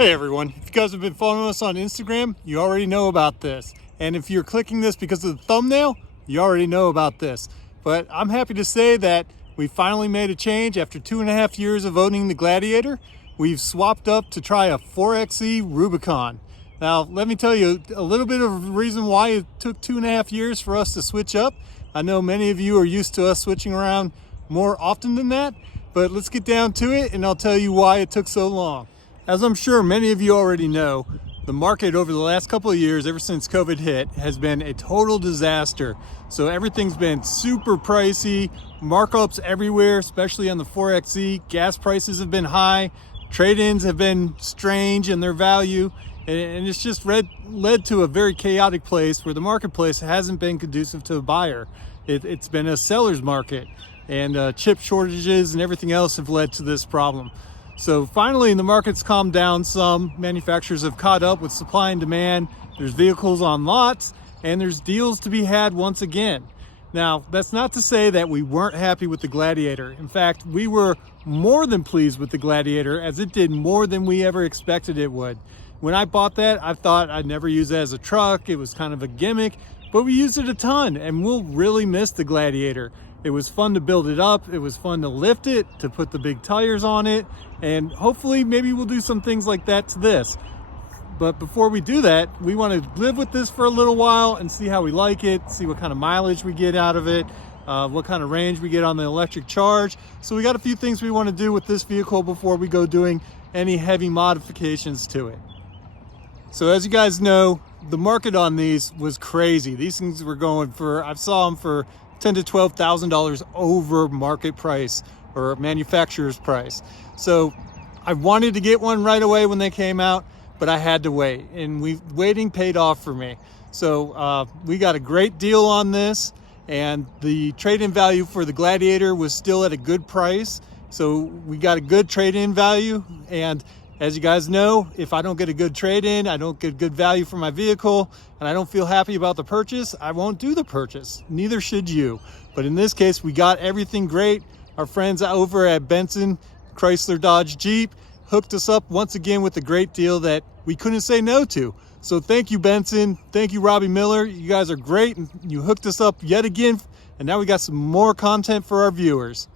Hey everyone, if you guys have been following us on Instagram, you already know about this. And if you're clicking this because of the thumbnail, you already know about this. But I'm happy to say that we finally made a change after 2.5 years of owning the Gladiator. We've swapped up to try a 4Xe Rubicon. Now, let me tell you a little bit of the reason why it took 2.5 years for us to switch up. I know many of you are used to us switching around more often than that, but let's get down to it and I'll tell you why it took so long. As I'm sure many of you already know, the market over the last couple of years, ever since COVID hit, has been a total disaster. So everything's been super pricey, markups everywhere, especially on the 4Xe. Gas prices have been high, trade-ins have been strange in their value, and it's just led to a very chaotic place where the marketplace hasn't been conducive to a buyer. It's been a seller's market, and chip shortages and everything else have led to this problem. So finally, the market's calmed down some. Manufacturers have caught up with supply and demand. There's vehicles on lots, and there's deals to be had once again. Now, that's not to say that we weren't happy with the Gladiator. In fact, we were more than pleased with the Gladiator, as it did more than we ever expected it would. When I bought that, I thought I'd never use it as a truck. It was kind of a gimmick, but we used it a ton, and we'll really miss the Gladiator. It was fun to build it up. It was fun to lift it, to put the big tires on it, and hopefully maybe we'll do some things like that to this. But before we do that, we want to live with this for a little while and see how we like it, see what kind of mileage we get out of it, what kind of range we get on the electric charge. So we got a few things we want to do with this vehicle before we go doing any heavy modifications to it. So as you guys know, the market on these was crazy. These things were going for, I saw them for $10,000 to $12,000 over market price or manufacturer's price. So I wanted to get one right away when they came out, but I had to wait, and waiting paid off for me. So we got a great deal on this, and the trade-in value for the Gladiator was still at a good price. So we got a good trade-in value, and as you guys know, if I don't get a good trade-in, I don't get good value for my vehicle, and I don't feel happy about the purchase, I won't do the purchase. Neither should you. But in this case, we got everything great. Our friends over at Benson Chrysler Dodge Jeep hooked us up once again with a great deal that we couldn't say no to. So thank you, Benson. Thank you, Robbie Miller. You guys are great, and you hooked us up yet again, and now we got some more content for our viewers.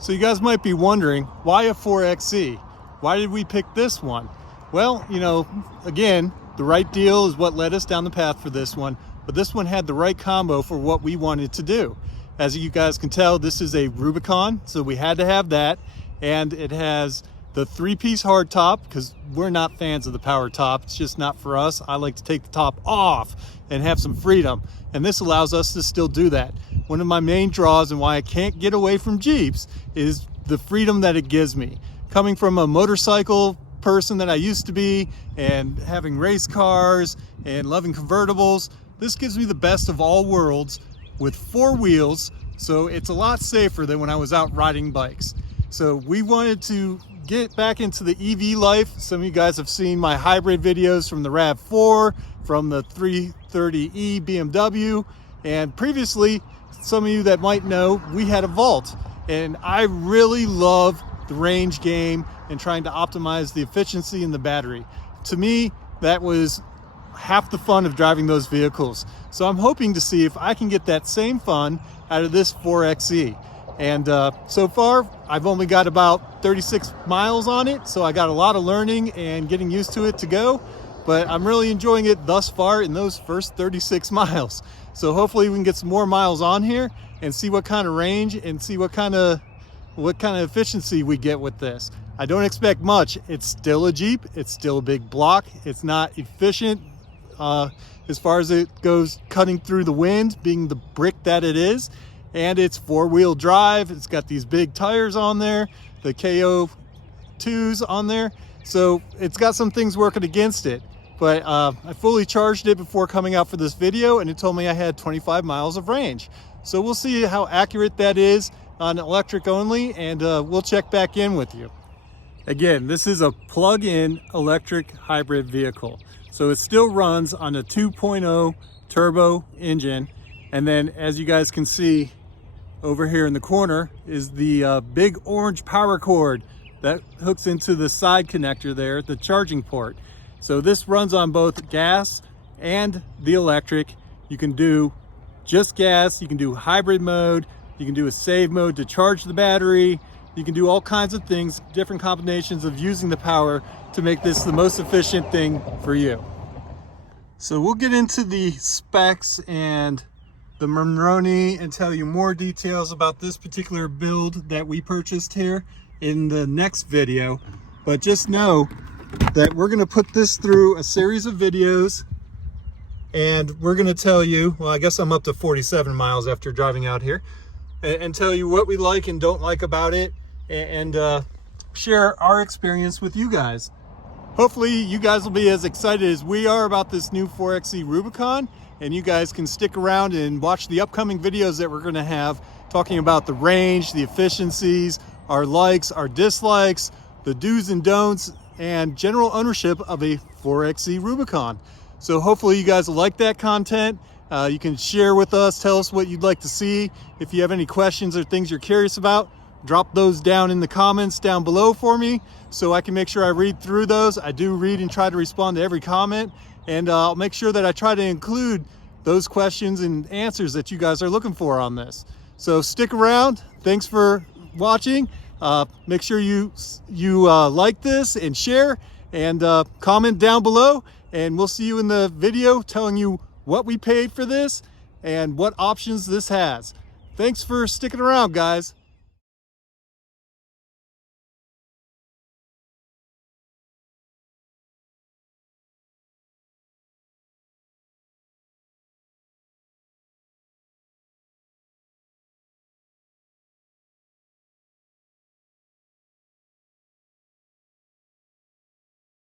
So you guys might be wondering, why a 4Xe? Why did we pick this one? Well, you know, again, the right deal is what led us down the path for this one, but this one had the right combo for what we wanted to do. As you guys can tell, this is a Rubicon, so we had to have that, and it has the 3-piece hardtop, because we're not fans of the power top. It's just not for us. I like to take the top off and have some freedom, and this allows us to still do that. One of my main draws and why I can't get away from Jeeps is the freedom that it gives me. Coming from a motorcycle person that I used to be, and having race cars and loving convertibles, this gives me the best of all worlds with 4 wheels, so it's a lot safer than when I was out riding bikes. So we wanted to get back into the EV life. Some of you guys have seen my hybrid videos from the RAV4, from the 330e BMW, and previously, some of you that might know, we had a Volt, and I really love the range game and trying to optimize the efficiency in the battery. To me, that was half the fun of driving those vehicles. So I'm hoping to see if I can get that same fun out of this 4Xe. And so far, I've only got about 36 miles on it, so I got a lot of learning and getting used to it to go, but I'm really enjoying it thus far in those first 36 miles. So hopefully we can get some more miles on here and see what kind of range and see what kind of efficiency we get with this. I don't expect much. It's still a Jeep. It's still a big block. It's not efficient as far as it goes cutting through the wind, being the brick that it is. And it's 4-wheel drive. It's got these big tires on there, the KO2s on there. So it's got some things working against it. But I fully charged it before coming out for this video, and it told me I had 25 miles of range. So we'll see how accurate that is on electric only, and we'll check back in with you. Again, this is a plug-in electric hybrid vehicle. So it still runs on a 2.0 turbo engine. And then as you guys can see over here in the corner is the big orange power cord that hooks into the side connector there, the charging port. So this runs on both gas and the electric. You can do just gas, you can do hybrid mode, you can do a save mode to charge the battery. You can do all kinds of things, different combinations of using the power to make this the most efficient thing for you. So we'll get into the specs and the Monroney and tell you more details about this particular build that we purchased here in the next video. But just know that we're going to put this through a series of videos, and we're going to tell you, well, I guess I'm up to 47 miles after driving out here, and tell you what we like and don't like about it, and share our experience with you guys. Hopefully you guys will be as excited as we are about this new 4Xe Rubicon, and you guys can stick around and watch the upcoming videos that we're going to have talking about the range, the efficiencies, our likes, our dislikes, the do's and don'ts, and general ownership of a 4Xe Rubicon. So hopefully you guys will like that content. You can share with us, tell us what you'd like to see. If you have any questions or things you're curious about, drop those down in the comments down below for me so I can make sure I read through those. I do read and try to respond to every comment, and I'll make sure that I try to include those questions and answers that you guys are looking for on this. So stick around. Thanks for watching. Make sure you like this and share, and comment down below, and we'll see you in the video telling you what we paid for this and what options this has. Thanks for sticking around, guys.